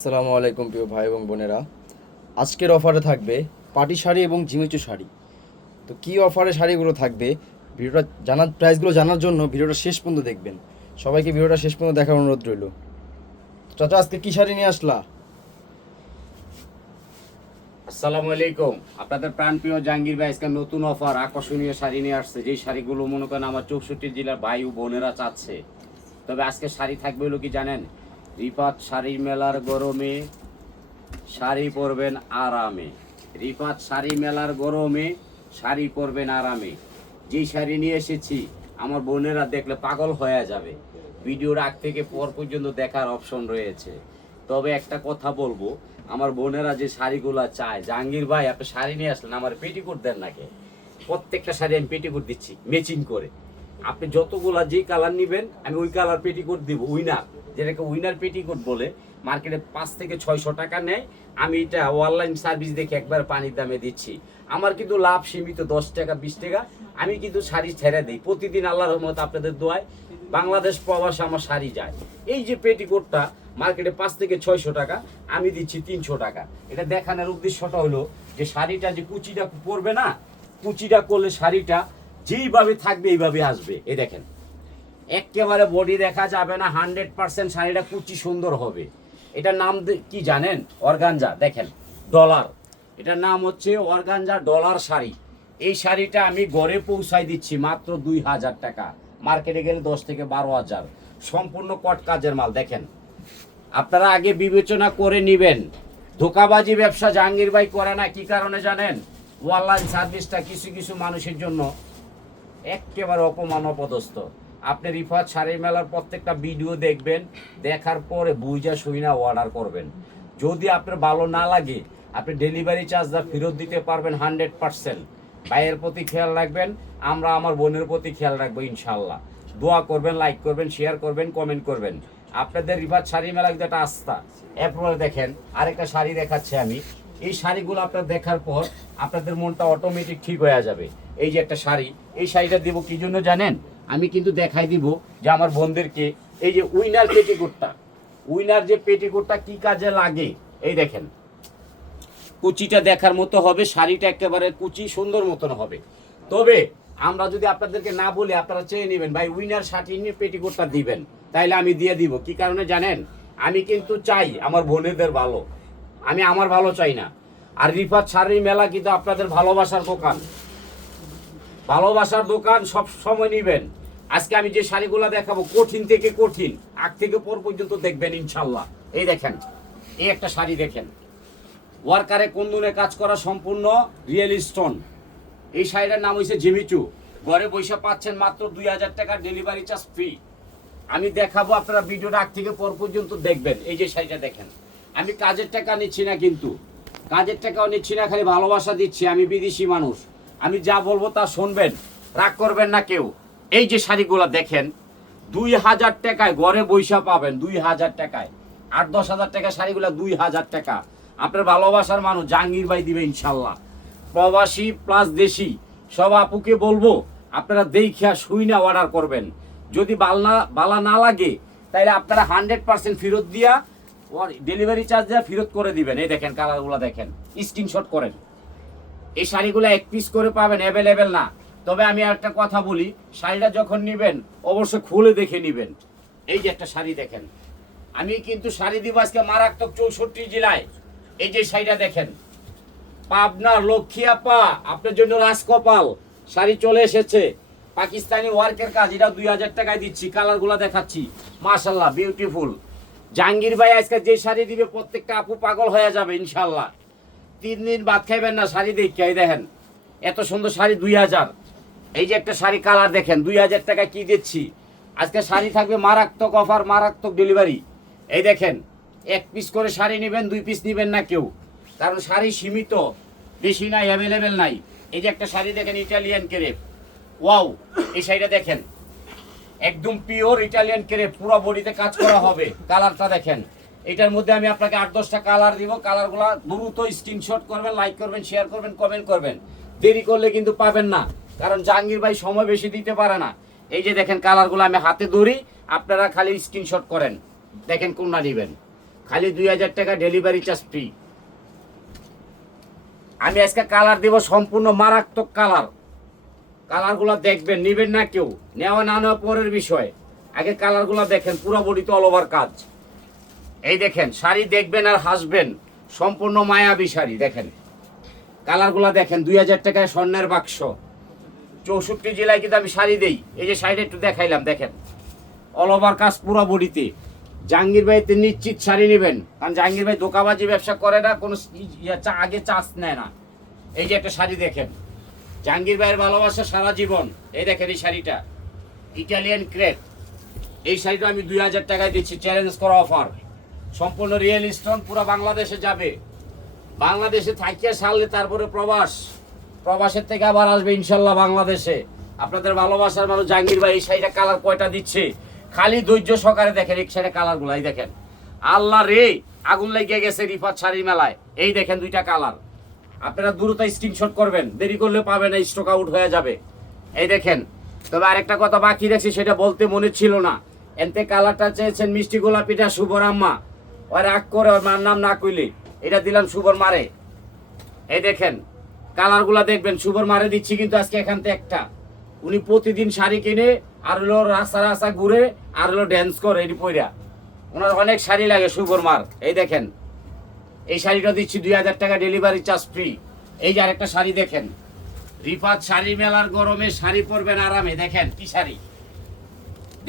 আসসালামু আলাইকুম প্রিয় ভাই এবং বোনেরা। আজকের অফারে থাকবে পাটি শাড়ি এবং জিমিচু শাড়ি। তো কী অফারে শাড়িগুলো থাকবে, ভিডিওটা প্রাইসগুলো জানার জন্য ভিডিওটা শেষ পর্যন্ত দেখবেন। সবাইকে ভিডিওটা শেষ পর্যন্ত দেখার অনুরোধ রইল। চাচা, আজকে কী শাড়ি নিয়ে আসলা? আসসালামু আলাইকুম। আপনাদের প্রাণপ্রিয় জাহাঙ্গীর ভাই আজকে নতুন অফার আকর্ষণীয় শাড়ি নিয়ে আসছে, যেই শাড়িগুলো মনে করেন আমার 64 জেলার ভাই ও বোনেরা চাচ্ছে। তবে আজকে শাড়ি থাকবে হলো কি জানেন, রিপাত শাড়ি মেলার গরমে শাড়ি পরবেন আরামে। রিপাত শাড়ি মেলার গরমে শাড়ি পরবেন আরামে। যেই শাড়ি নিয়ে এসেছি আমার বোনেরা দেখলে পাগল হয়ে যাবে। ভিডিওর আগ থেকে পর পর্যন্ত দেখার অপশন রয়েছে। তবে একটা কথা বলবো, আমার বোনেরা যে শাড়িগুলো চায়, জাহাঙ্গীর ভাই আপনি শাড়ি নিয়ে আসলেন, আমার পেটিকোট দেন নাকি? প্রত্যেকটা শাড়ি আমি পেটিকোট দিচ্ছি ম্যাচিং করে। আপনি যতগুলা যে কালার নেবেন আমি ওই কালার পেটিকোট দিব। উইনার, যেটাকে উইনার পেটিকোট বলে, মার্কেটে 5 থেকে 600 টাকা নেয়। আমি এটা অনলাইন সার্ভিস দেখে একবার পানির দামে দিচ্ছি। আমার কিন্তু লাভ সীমিত 10 টাকা 20 টাকা। আমি কিন্তু শাড়ি ছেড়ে দিই প্রতিদিন আল্লাহর রহমতে, আপনাদের দোয়ায় বাংলাদেশ প্রবাসে আমার শাড়ি যায়। এই যে পেটিকোটটা মার্কেটে 5 থেকে 600 টাকা, আমি দিচ্ছি 300 টাকা। এটা দেখানোর উদ্দেশ্যটা হলো যে শাড়িটা যে কুচিটা পরবে না, কুচিটা করলে শাড়িটা যেইভাবে থাকবে এইভাবে আসবে। এই দেখেন, একেবারে বডি দেখা যাবে না, 100% শাড়িটা কুচি সুন্দর হবে। এটার নাম কি জানেন? অর্গানজা। দেখেন ডলার, এটার নাম হচ্ছে অর্গানজা ডলার শাড়ি। এই শাড়িটা আমি ঘরে পৌঁছাই দিচ্ছি মাত্র 2000 টাকা। মার্কেটে গেলে 10 থেকে 12,000। সম্পূর্ণ কট কাজের মাল। দেখেন, আপনারা আগে বিবেচনা করে নেবেন। ধোকাবাজি ব্যবসা জাহাঙ্গীর ভাই করে না। কি কারণে জানেন? অনলাইন সার্ভিসটা কিছু কিছু মানুষের জন্য একেবারে অপমান অপদস্থ। আপনি রিফাত শাড়ি মেলার প্রত্যেকটা ভিডিও দেখবেন, দেখার পরে বুঝা শুইনা অর্ডার করবেন। যদি আপনার ভালো না লাগে আপনি ডেলিভারি চার্জটা ফেরত দিতে পারবেন 100%। ভাইয়ের প্রতি খেয়াল রাখবেন, আমরা আমার বোনের প্রতি খেয়াল রাখবো ইনশাল্লাহ। দোয়া করবেন, লাইক করবেন, শেয়ার করবেন, কমেন্ট করবেন। আপনাদের রিফাত শাড়ি মেলা কিন্তু একটা আস্থা। এরপরে দেখেন আরেকটা শাড়ি দেখাচ্ছি আমি। এই শাড়িগুলো আপনার দেখার পর আপনাদের মনটা অটোমেটিক ঠিক হয়ে যাবে। এই যে একটা শাড়ি, এই শাড়িটা দিব কি জন্য জানেন? আমি কিন্তু দেখাই দিব যে আমার বোনদেরকে এই যে উইনার পেটিকোটটা, উইনার যে পেটিকোটটা কি কাজে লাগে। এই দেখেন, কুচিটা দেখার মতো হবে, শাড়িটা একেবারে কুচি সুন্দর মতন হবে। তবে আমরা যদি আপনাদেরকে না বলি, আপনারা চেয়ে নেবেন ভাই উইনার শাড়ি নিয়ে পেটিকোটটা দিবেন, তাইলে আমি দিয়ে দিব। কি কারণে জানেন? আমি কিন্তু চাই আমার বোনেদের ভালো, আমি আমার ভালো চাই না। আর রিফাত শাড়ি মেলা কিন্তু আপনাদের ভালোবাসার দোকান। ভালোবাসার দোকান সব সময় নিবেন। আজকে আমি যে শাড়িগুলো দেখাবো কঠিন থেকে কঠিন, আগ থেকে পর পর্যন্ত দেখবেন ইনশাল্লাহ। এই দেখেন, এই একটা শাড়ি দেখেন, ওয়ার্কারে কন্দুনে কাজ করা, সম্পূর্ণ রিয়েল স্টোন। এই শাড়িটার নাম হয়েছে জিমিচু। ঘরে বসে পাচ্ছেন মাত্র 2000 টাকা, ডেলিভারি চার্জ ফ্রি। আমি দেখাবো, আপনারা ভিডিওটা আগ থেকে পর পর্যন্ত দেখবেন। এই যে শাড়িটা দেখেন, আমি কাজের টাকা নিচ্ছি না, কিন্তু কাজের টাকাও নিচ্ছি না, খালি ভালোবাসা দিচ্ছি। আমি বিদেশি মানুষ, আমি যা বলবো তা শুনবেন, রাগ করবেন না কেউ। এই যে শাড়িগুলো দেখেন, 2000 টাকায় ঘরে বৈশা পাবেন, 2000 টাকায়। 8-10 হাজার টাকা শাড়িগুলো 2000 টাকা। আপনার ভালোবাসার মানুষ জাহাঙ্গীর ভাই দিবে ইনশাল্লাহ। প্রবাসী প্লাস দেশি সব আপুকে বলবো, আপনারা দেখিয়া শুইনা অর্ডার করবেন। যদি বালা না লাগে তাহলে আপনারা 100% ফেরত দিয়া ডেলিভারি চার্জ দেওয়া ফেরত করে দিবেন। এই দেখেন কালারগুলো দেখেন, স্ক্রিনশট করেন। এই শাড়িগুলো 1 পিস করে পাবেন, অ্যাভেলেবেল না। তবে আমি একটা কথা বলি, শাড়িটা যখন নেবেন অবশ্যই খুলে দেখে নেবেন। এই যে একটা শাড়ি দেখেন, আমি কিন্তু শাড়ি দিব আজকে মারাত্মক 64 জেলায়। এই যে শাড়িটা দেখেন, পাবনার লক্ষ্মী আপা আপনার জন্য রাজকপাল শাড়ি চলে এসেছে, পাকিস্তানি ওয়ার্কের কাজ। এটা 2000 টাকায় দিচ্ছি। কালারগুলো দেখাচ্ছি, মাশাআল্লাহ বিউটিফুল। জাহাঙ্গীর ভাই আজকে যে শাড়ি দিবে প্রত্যেকটা আপু পাগল হয়ে যাবে ইনশাল্লাহ। 3 দিন ভাত খাইবেন না শাড়ি দেখে। এই দেখেন এত সুন্দর শাড়ি 2000। এই যে একটা শাড়ি কালার দেখেন, 2000 টাকা কি দিচ্ছি। আজকে শাড়ি থাকবে মারাত্মক অফার, মারাত্মক ডেলিভারি। এই দেখেন, 1 পিস করে শাড়ি নেবেন, 2 পিস নেবেন না কেউ, কারণ শাড়ি সীমিত, বেশি নাই, অ্যাভেলেবেল নাই। এই যে একটা শাড়ি দেখেন, ইটালিয়ান ক্রেপ। ওয়াও, এই শাড়িটা দেখেন, একদম পিওর ইটালিয়ান ক্রেপ, পুরো বডিতে কাজ করা হবে। কালারটা দেখেন, এটার মধ্যে আমি আপনাকে 8-10টা কালার দিব। কালারগুলো দ্রুত স্ক্রিনশট করবেন, লাইক করবেন, শেয়ার করবেন, কমেন্ট করবেন। দেরি করলে কিন্তু পাবেন না, কারণ জাহাঙ্গীর ভাই সময় বেশি দিতে পারে না। এই যে দেখেন কালারগুলো আমি হাতে ধরি, আপনারা খালি স্ক্রিনশট করেন, দেখেন কোনটা নেবেন। খালি 2000 টাকা ডেলিভারি চার্জ ফ্রি। আমি আজকে কালার দিব সম্পূর্ণ মারাত্মক কালার। কালারগুলো দেখবেন, নিবেন না কেউ, নেওয়া না নেওয়া পরের বিষয়। আগে কালারগুলো দেখেন, পুরো বডিতে অল ওভার কাজ। এই দেখেন শাড়ি দেখবেন আর হাসবেন, সম্পূর্ণ মায়াবী শাড়ি। দেখেন কালারগুলো দেখেন, 2000 টাকায় স্বর্ণের বাক্স। 64 জেলায় কিন্তু আমি শাড়ি দেই। এই যে শাড়িটা একটু দেখাইলাম, দেখেন অল ওভার কাজ পুরো বডিতে। জাহাঙ্গীর ভাইতে নিশ্চিত শাড়ি নেবেন, কারণ জাহাঙ্গীর ভাই ধোকাবাজি ব্যবসা করে না, কোনো আগে চার্জ নেয় না। এই যে একটা শাড়ি দেখেন, জাহাঙ্গীর ভাইয়ের ভালোবাসা সারা জীবন। এই দেখেন এই শাড়িটা ইটালিয়ান ক্রেপ। এই শাড়িটা আমি 2000 টাকায় দিচ্ছি, চ্যালেঞ্জ করা অফার। সম্পূর্ণ রিয়েল স্টোন, পুরো বাংলাদেশে যাবে। বাংলাদেশে থাকিয়া সারলে তারপরে প্রবাসের থেকে আবার আসবে ইনশাল্লাহ বাংলাদেশে। আপনাদের ভালোবাসার মানুষ জাহাঙ্গীর ভাই এই শাড়িটা কালার কয়টা দিচ্ছে, খালি ধৈর্য সহকারে দেখেন। এই শাড়ির কালারগুলো এই দেখেন, আল্লাহ রে আগুন লেগে গেছে রিফাত শাড়ি মেলায়। এই দেখেন দুইটা কালার। আপনারা দ্রুত স্ক্রিনশট করবেন, দেরি করলে পাবেন না, স্টক আউট হয়ে যাবে। এই দেখেন। তবে আরেকটা কথা বাকি রাখছি, সেটা বলতে মনে ছিল না। এনতে কালারটা চেয়েছেন মিষ্টি গোলাপিটা শুভর আম্মা, ওর রাগ করে ওর মার নাম না কইলে এটা দিলাম শুভর মারে। এই দেখেন কালারগুলা দেখবেন, শুভর মারে দিচ্ছি কিন্তু আজকে এখান থেকে একটা। উনি প্রতিদিন শাড়ি কিনে আর হলো রাস্তা ঘুরে আর হলো ড্যান্স করে এটি পইরা। ওনার অনেক শাড়ি লাগে শুভর মার। এই দেখেন এই শাড়িটা দিচ্ছি 2000 টাকা ডেলিভারি চার্জ ফ্রি। এই যে আরেকটা শাড়ি দেখেন, রিফাত শাড়ি মেলার গরমে শাড়ি পরবেন আরামে। দেখেন কি শাড়ি,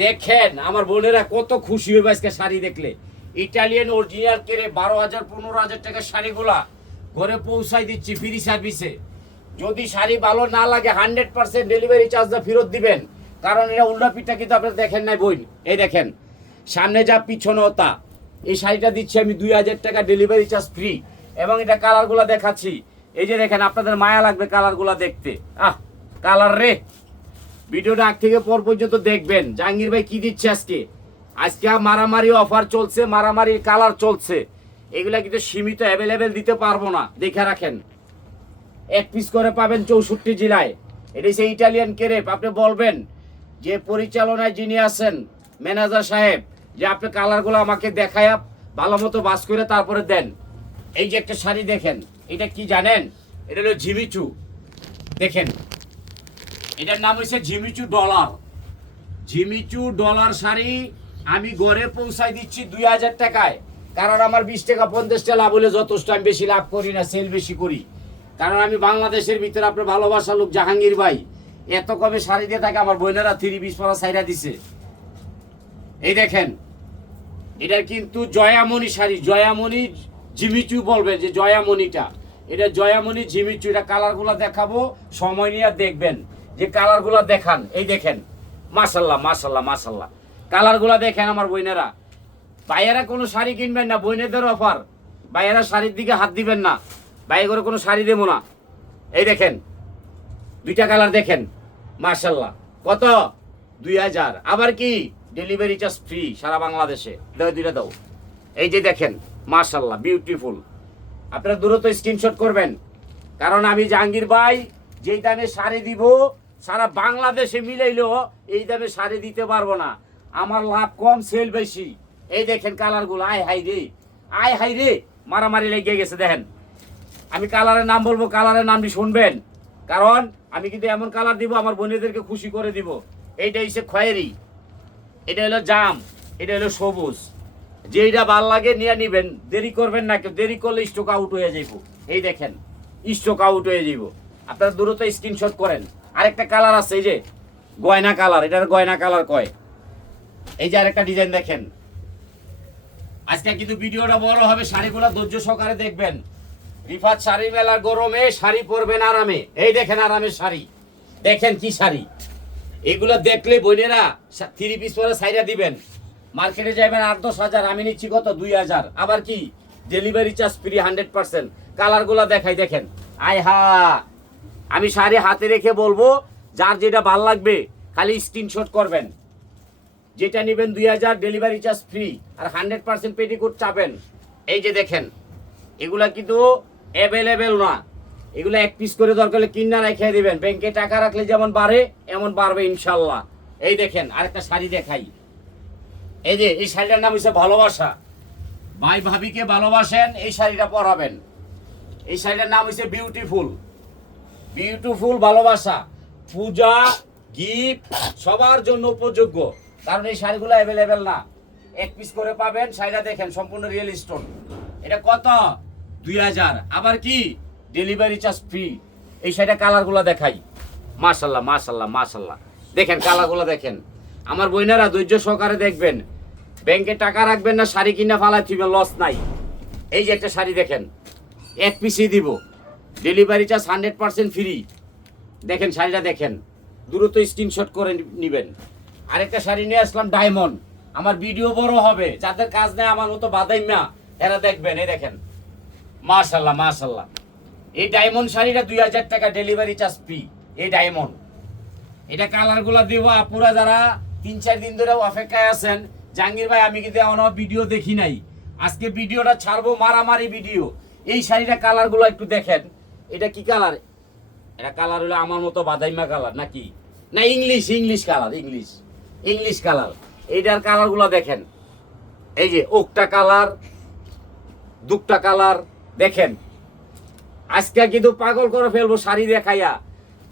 দেখেন আমার বোনেরা কত খুশি হবে আজকে শাড়ি দেখলে। ইটালিয়ান অরিজিনাল কেরে 12,000 15,000 টাকার শাড়িগুলা ঘরে পৌঁছাই দিচ্ছি ফ্রি সার্ভিসে। যদি শাড়ি ভালো না লাগে 100% ডেলিভারি চার্জটা ফেরত দিবেন, কারণ এটা উল্টা পিঠটা কিন্তু আপনারা দেখেন নাই বই। এই দেখেন সামনে যা পিছনে তা। এই শাড়িটা দিচ্ছি আমি 2000 টাকা ডেলিভারি চার্জ ফ্রি। এবং এটা কালারগুলো দেখাচ্ছি। এই যে দেখেন, আপনাদের মায়া লাগবে কালারগুলো দেখতে। কালার রে, ভিডিওটা আগ থেকে পর পর্যন্ত দেখবেন। জাহাঙ্গীর ভাই কি দিচ্ছে আজকে, মারামারি অফার চলছে, মারামারি কালার চলছে। এগুলা কিন্তু সীমিত, অ্যাভেলেবেল দিতে পারবো না, দেখে রাখেন। 1 পিস করে পাবেন 64 জেলায়। এটা হচ্ছে ইটালিয়ান ক্রেপ। আপনি বলবেন যে পরিচালনায় যিনি আছেন ম্যানেজার সাহেব, যে আপনি কালারগুলো আমাকে দেখায় ভালো মতো বাস করে তারপরে দেন। এই যে একটা শাড়ি দেখেন, এটা কি জানেন, এটা হলো ঝিমিচু। দেখেন এটার নাম হচ্ছে ঝিমিচু ডলার। ঝিমিচু ডলার শাড়ি আমি ঘরে পৌঁছাই দিচ্ছি 2000 টাকায়। কারণ আমার 20 টাকা 50 টাকা লাভ হলে যথেষ্ট, আমি বেশি লাভ করি না, সেল বেশি করি। কারণ আমি বাংলাদেশের ভিতরে আপনার ভালোবাসা লোক জাহাঙ্গীর ভাই, এত কমে শাড়ি দিয়ে থাকে আমার বোনেরা 3 পিস পরা সাইরা দিছে। এই দেখেন এটা কিন্তু জয়ামণি শাড়ি, জয়ামণি ঝিমিচু বলবে যে জয়ামণিটা, এটা জয়ামণি ঝিমিচু। এটা কালারগুলো দেখাবো, সময় নিয়ে দেখবেন যে কালারগুলো দেখান। এই দেখেন মাশাল্লাহ মাশাল্লাহ মাশাল্লাহ, কালারগুলো দেখেন আমার বোনেরা। ভাইয়েরা কোনো শাড়ি কিনবেন না, বোনেদের অফার। ভাইয়েরা শাড়ির দিকে হাত দিবেন না, ভাই করে কোনো শাড়ি দেবো না। এই দেখেন দুইটা কালার দেখেন, মাশাল্লাহ। কত? 2000। আবার কি ডেলিভারি চার্জ ফ্রি সারা বাংলাদেশে। দাও দুইটা দাও। এই যে দেখেন মাশাল্লাহ, বিউটিফুল। আপনারা দ্রুত স্ক্রিনশট করবেন, কারণ আমি জাহাঙ্গীর ভাই যেই দামে শাড়ি দিব সারা বাংলাদেশে মিলাইলেও এই দামে শাড়ি দিতে পারবো না। আমার লাভ কম, সেল বেশি। এই দেখেন কালারগুলো, আয় হাই রে, আয় হাই রে, মারামারি লেগে গেছে। দেখেন আমি কালারের নাম বলবো, কালারের নামটি শুনবেন, কারণ আমি কিন্তু এমন কালার দিব আমার বোনেদেরকে খুশি করে দিব। এইটা হচ্ছে খয়েরি, এটা হলো জাম, এটা হলো সবুজ। যেইটা ভাল লাগে নিয়ে নিবেন, দেরি করবেন না কেউ। দেরি করলে স্টক আউট হয়ে যাইব। এই দেখেন স্টক আউট হয়ে যাইব। আপনারা দ্রুত স্ক্রিনশট করেন। আরেকটা কালার আছে, এই যে গয়না কালার, এটার গয়না কালার কয়। এই যে আরেকটা ডিজাইন দেখেন। আজকে কিন্তু ভিডিওটা বড় হবে, শাড়িগুলো ধৈর্য সহকারে দেখবেন। রিফাত শাড়ি মেলার গরমে শাড়ি পরবেন আরামে। এই দেখেন আরামের শাড়ি, দেখেন কি শাড়ি। এগুলো দেখলে বোনেরা 3 পিস পরে সাইডা দিবেন। মার্কেটে যাবেন 8-10 হাজার, আমি নিচ্ছি কত? 2000। আবার কি ডেলিভারি চার্জ ফ্রি 100%। কালারগুলো দেখাই, দেখেন আয় হা। আমি শাড়ি হাতে রেখে বলবো, যার যেটা ভাল লাগবে খালি স্ক্রিনশট করবেন। যেটা নেবেন 2000 ডেলিভারি চার্জ ফ্রি, আর 100% পেটিকোট চাবেন। এই যে দেখেন এগুলা কিন্তু অ্যাভেলেবেল না, এগুলো 1 পিস করে দরকার হলে কিনা রেখে দিবেন। ব্যাংকে টাকা রাখলে যেমন বাড়ে এমন বাড়বে ইনশাল্লাহ। এই দেখেন আরেকটা শাড়ি দেখাই। এই যে এই শাড়িটার নাম হচ্ছে ভালোবাসা। ভাই ভাবিকে ভালোবাসেন, এই শাড়িটা পরাবেন। এই শাড়িটার নাম হচ্ছে বিউটিফুল। বিউটিফুল ভালোবাসা, পূজা, গিফট সবার জন্য উপযোগ্য, কারণ এই শাড়িগুলো অ্যাভেলেবেল না। এক পিস করে পাবেন। শাড়িটা দেখেন সম্পূর্ণ রিয়েল স্টোন। এটা কত? 2000। আবার কি ডেলিভারি চার্জ ফ্রি। এই শাড়িটা কালারগুলো দেখাই। মাশাল্লাহ মাশাল্লাহ মাশাল্লাহ, দেখেন কালারগুলো দেখেন। আমার বোনেরা ধৈর্য সহকারে দেখবেন। ব্যাংকে টাকা রাখবেন না, শাড়ি কিনা ফালাই দিবেন, লস নাই। এই যে একটা শাড়ি দেখেন, এক পিসই দিব, ডেলিভারি চার্জ 100% ফ্রি। দেখেন শাড়িটা দেখেন, দ্রুত স্ক্রিনশট করে নেবেন। আরেকটা শাড়ি নিয়ে আসলাম ডায়মন্ড। আমার ভিডিও বড় হবে, যাদের কাজ নেই আমার মতো বাদাইমা এরা দেখবেন। এই দেখেন মাশাল্লাহ মাশাল্লাহ, এই ডায়মন্ড শাড়িটা 2000 টাকা, ডেলিভারি চার্জ ফ্রি। এই ডায়মন্ড, এটা কালারগুলো দিব। আপুরা যারা 3-4 দিন ধরে অপেক্ষায় আছেন, জাহাঙ্গীর ভাই আমি কিন্তু এমন ভিডিও দেখি নাই, আজকে ভিডিওটা ছাড়বো, মারামারি ভিডিও। এই শাড়িটা কালারগুলো একটু দেখেন। এটা কি কালার? এটা কালার হলো আমার মতো বাদাইমা কালার নাকি না ইংলিশ কালার, ইংলিশ কালার। এইটার কালারগুলো দেখেন। এই যে ওকটা কালার, দুকটা কালার দেখেন। আজকে কিন্তু পাগল করে ফেলবো শাড়ি দেখাইয়া।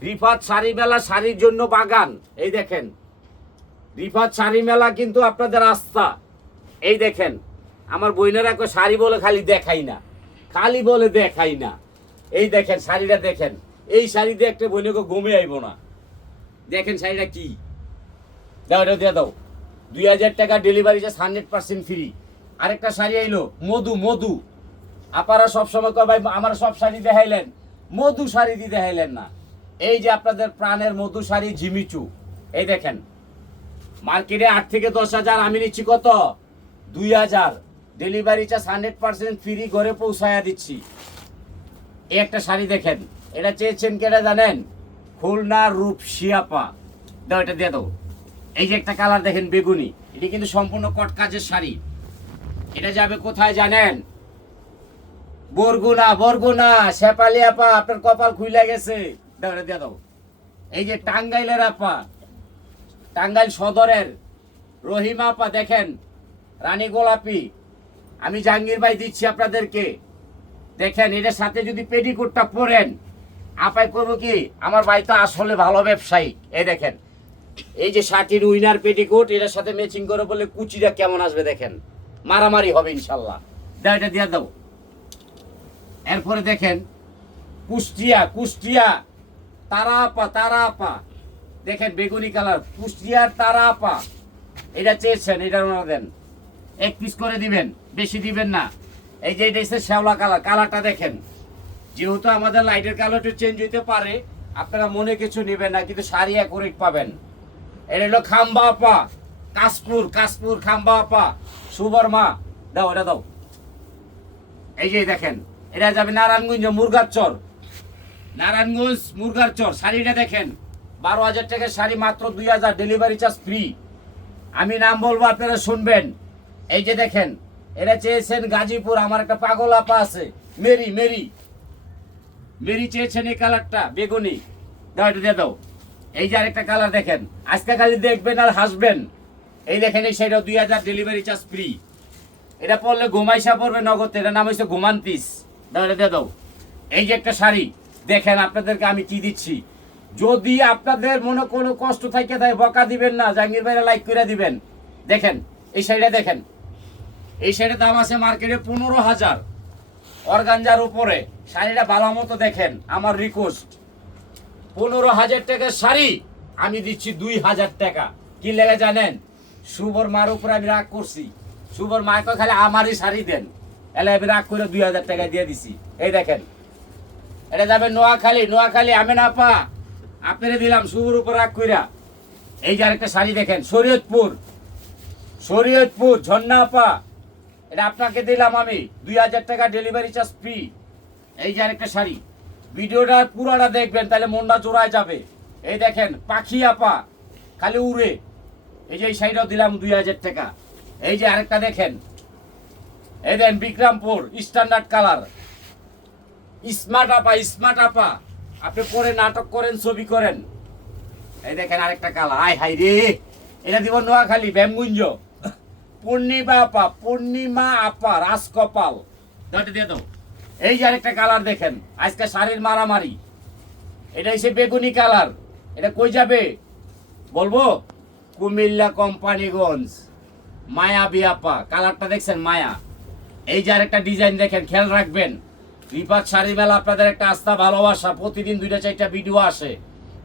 রিফাত শাড়ি মেলা, শাড়ির জন্য বাগান। এই দেখেন রিফাত শাড়ি মেলা কিন্তু আপনাদের আস্থা। এই দেখেন আমার বোনেরা কো শাড়ি বলে খালি দেখাই না, খালি বলে দেখাই না। এই দেখেন শাড়িটা দেখেন। এই শাড়ি দিয়ে একটা বোনকে ঘুমে আইব না। দেখেন শাড়িটা কি, দাও এটা দিয়ে দাও। 2000 টাকা, ডেলিভারি চার্জ 100% ফ্রি। আরেকটা শাড়ি আইলো মধু। আপনারা সবসময় কয় ভাই আমার সব শাড়ি দেখাইলেন, মধু শাড়ি দিয়ে দেখাইলেন না। এই যে আপনাদের প্রাণের মধু শাড়ি জিমিচু। এই দেখেন মার্কেটে 8 থেকে 10,000, আমি নিচ্ছি কত? 2000, ডেলিভারি চার্জ 100% ফ্রি, ঘরে পৌঁছায়া দিচ্ছি। এই একটা শাড়ি দেখেন, এটা চেয়েছেন কেটা জানেন? খুলনা রূপসিয়াপা। দাও এটা দিয়ে দাও। এই যে একটা কালার দেখেন বেগুনি, এটা কিন্তু সম্পূর্ণ কট কাজের শাড়ি। এটা যাবে কোথায় জানেন? বরগুনা শেপালি আপা, আপনার কপাল খুইলা গেছে। দাও এটা দিয়ে দাও। এই যে টাঙ্গাইলের আপা, টাঙ্গাইল সদরের রহিমা আপা দেখেন, রানী গোলাপি। আমি জাহাঙ্গীর ভাই দিচ্ছি আপনাদেরকে। দেখেন এটার সাথে যদি পেটিকোটটা পরেন, আপাই করবো কি, আমার ভাই তো আসলে ভালো ব্যবসায়ী। এই দেখেন এই যে শার্টির উইনার পেটিকোট, এটার সাথে ম্যাচিং করে বলে কুচিটা কেমন আসবে দেখেন, মারামারি হবে ইনশাল্লাহ। দাও এটা দিয়ে দাও। এরপরে দেখেন কুষ্টিয়া তারা আপা দেখেন বেগুনি কালার, কুষ্টিয়ার তারা আপা। এটা চেয়েছেন, এটা ওনারা দেন। এক পিস করে দিবেন, বেশি দিবেন না। এই যে এটা হচ্ছে শ্যাওলা কালার, কালারটা দেখেন। যেহেতু আমাদের লাইটের কালারটা চেঞ্জ হইতে পারে, আপনারা মনে কিছু নেবেন না, কিন্তু শাড়ি অ্যাকুরেট পাবেন। এটা হলো খাম্বা আপা, কাশপুর খাম্বা আপা, সুবর্মা। দাও এটা দাও। এই যে দেখেন এটা যাবে নারায়ণগঞ্জ মুরগার চর। শাড়িটা দেখেন 12,000 টাকার শাড়ি, মাত্র 2000, ডেলিভারি চার্জ ফ্রি। আমি নাম বলবো, আপনারা শুনবেন। এই যে দেখেন এটা চেয়েছেন গাজীপুর, আমার একটা পাগল আপা আছে, মেরি চেয়েছেন এই কালারটা বেগুনি। দাও এটা দিয়ে দাও। এই যে আরেকটা কালার দেখেন, আজকে খালি দেখবেন আর হাসবেন। এই দেখেন এই শাড়িটা 2000, ডেলিভারি চার্জ ফ্রি। এটা পরলে ঘুমাইসা পড়বে নগদ। এটা নাম হচ্ছে ঘুমান্তিস। দাও এটা দিয়ে দাও। এই যে একটা শাড়ি দেখেন, আপনাদেরকে আমি কি দিচ্ছি। যদি আপনাদের মনে কোনো কষ্ট থাকে তাই বকা দিবেন না, জাহাঙ্গীর ভাইরা লাইক করে দিবেন। দেখেন এই শাড়িটা দেখেন, এই শাড়ির দাম আছে মার্কেটে 15,000, অর্গানজার উপরে। শাড়িটা ভালো মতো দেখেন, আমার রিকোয়েস্ট। 15,000 টাকার শাড়ি আমি দিচ্ছি 2,000 টাকা। কি লেগে জানেন? শুভর মার উপরে আমি রাগ করছি। শুভর মাকে খালি আমারই শাড়ি দেন, এলে আমি রাগ করে 2,000 টাকা দিয়ে দিছি। এই দেখেন এটা যাবে নোয়াখালী আমি না পা, আপনারে দিলাম শুভর উপর রাগ কইরা। এই যে আরেকটা শাড়ি দেখেন, শরীয়তপুর ঝর্ণা আপা, এটা আপনাকে দিলাম আমি 2,000 টাকা, ডেলিভারি চার্জ ফ্রি। এই যে আরেকটা শাড়ি, ভিডিওটা পুরাটা দেখবেন তাহলে মনটা জোড়ায় যাবে। এই দেখেন পাখি আপা, খালি উড়ে। এই যে এই শাড়িটাও দিলাম 2,000 টাকা। এই যে আরেকটা দেখেন, এই দেন বিক্রমপুর স্ট্যান্ডার্ড কালার, স্মার্ট আপা, আপনি পরে নাটক করেন, ছবি করেন। এই দেখেন আরেকটা কালার, আয় হাই রে, এটা দিব নোয়াখালী ব্যামগুঞ্জ। পূর্ণিমা আপা রাজকপাল দাঁড়িয়ে দিয়ে দাও। এই যে আরেকটা কালার দেখেন, আজকে শাড়ির মারামারি। এটা হচ্ছে বেগুনি কালার। এটা কই যাবে বলবো? কুমিল্লা কোম্পানিগঞ্জ। মায়া বিয়াপা কালারটা দেখছেন, মায়া। এই যে আরেকটা ডিজাইন দেখেন, খেয়াল রাখবেন। রিফাত শাড়ি মেলা আপনাদের একটা আস্থা ভালোবাসা, প্রতিদিন 2-4টা ভিডিও আসে,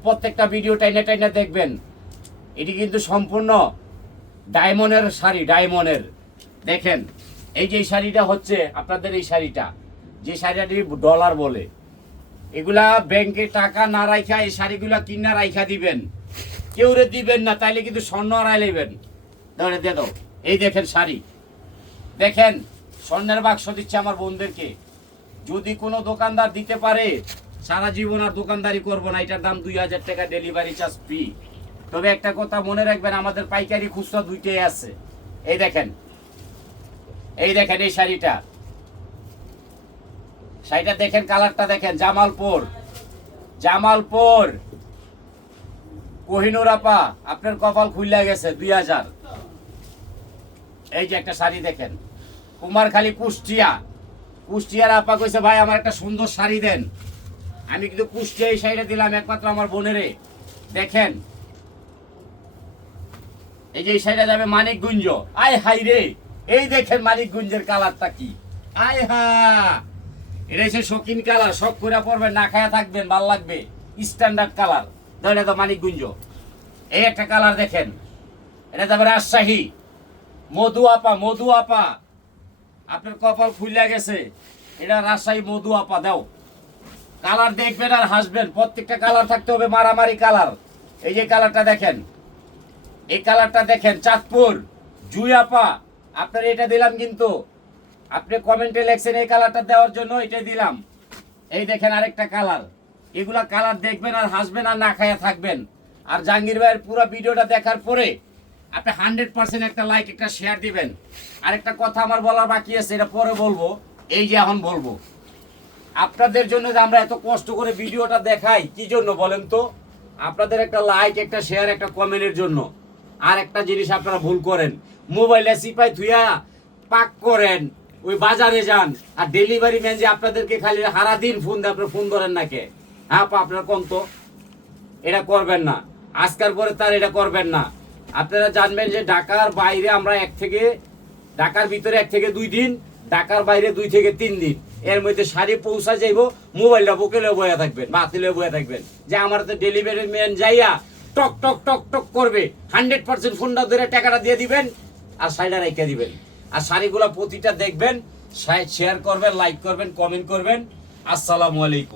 প্রত্যেকটা ভিডিও টাইনে টাইনে দেখবেন। এটি কিন্তু সম্পূর্ণ ডায়মন্ডের শাড়ি, ডায়মন্ডের। দেখেন এই যে এই শাড়িটা হচ্ছে আপনাদের, এই শাড়িটা যে শাড়িটি ডলার বলে, এগুলা ব্যাংকে টাকা না রাখা এই শাড়িগুলা কিনা রাখা দিবেন, কেউ রে দিবেন না, তাইলে কিন্তু স্বর্ণ হারাই নেবেন। তাহলে দিয়ে দাও। এই দেখেন শাড়ি, দেখেন স্বর্ণের বাক্স দিচ্ছে আমার বোনদেরকে। যদি কোনো দোকানদার দিতে পারে, সারা জীবন আর দোকানদারি করবো না। এটার দাম 2000 টাকা, ডেলিভারি চার্জ ফ্রি। তবে একটা কথা মনে রাখবেন, আমাদের পাইকারি খুচরা দুইটাই আছে। এই দেখেন, এই দেখেন এই শাড়িটা, শাড়িটা দেখেন, কালারটা দেখেন। জামালপুর কোহিনুর আপা, আপনার কপাল খুইলা গেছে 2000। এই যে একটা শাড়ি দেখেন, কুমারখালী কুষ্টিয়ার আপা কইছে ভাই আমার একটা সুন্দর শাড়ি দেন। আমি কিন্তু কুষ্টিয়া এই শাড়িটা দিলাম একমাত্র আমার বোনেরে। দেখেন এই যে এই শাড়িটা যাবে মানিকগঞ্জ। আয় হাই রে, এই দেখেন মানিকগঞ্জের কালারটা কি, আয় হা। এটা হচ্ছে শৌখিন কালার, শখ করে পরবেন, না খায়া থাকবেন, ভাল লাগবে, স্ট্যান্ডার্ড কালার। ধরে তো মানিকগঞ্জ। এই একটা কালার দেখেন, এটা যাবে রাজশাহী। মধু আপা আপনার কপাল খুলে গেছে, এটা রাজশাহী মধু আপা। দাও কালার দেখবেন আর হাসবেন, প্রত্যেকটা কালার থাকতে হবে মারামারি কালার। এই যে কালারটা দেখেন, এই কালারটা দেখেন, চাঁদপুর জুই আপা, আপনার এটা দিলাম কিন্তু, আপনি কমেন্টে লেখছেন এই কালারটা দেওয়ার জন্য, এটা দিলাম। এই দেখেন আরেকটা কালার। এগুলা কালার দেখবেন আর হাসবেন আর না খায়া থাকবেন। আর জাহাঙ্গীর ভাইয়ের পুরো ভিডিওটা দেখার পরে আপনি 100% একটা লাইক, একটা শেয়ার দিবেন। আরেকটা কথা আমার বলার বাকি আছে, এটা পরে বলবো, এই যে এখন বলবো। আপনাদের জন্য যে আমরা এত কষ্ট করে ভিডিওটা দেখাই, কি জন্য বলেন তো? আপনাদের একটা লাইক, একটা শেয়ার, একটা কমেন্টের জন্য। আর একটা জিনিস আপনারা ভুল করেন, মোবাইলে সিপাই থুইয়া পাক করেন, ওই বাজারে যান, আর ডেলিভারি ম্যান যে আপনাদেরকে খালি সারা দিন ফোন দেয়, আপনারা ফোন ধরেন না কে? হ্যাঁ আপনারা কোন তো এটা করবেন না, আজকের পরে তার এটা করবেন না। আপনারা জানবেন যে ঢাকার বাইরে আমরা ঢাকার ভিতরে 1 থেকে 2 দিন, ঢাকার বাইরে 2 থেকে 3 দিন, এর মধ্যে শাড়ি পৌঁছা যাইব। মোবাইলটা বুকেলে বয়া থাকবেন, বাতিলে বয়া থাকবেন, যে আমার তো ডেলিভারি ম্যান যাইয়া টক টক টক টক করবে। 100% ফোনটা ধরে টাকাটা দিয়ে দিবেন আর শাড়িটা রেখে দিবেন। আর শাড়িগুলো প্রতিটা দেখবেন, শেয়ার করবেন, লাইক করবেন, কমেন্ট করবেন। আসসালামু আলাইকুম।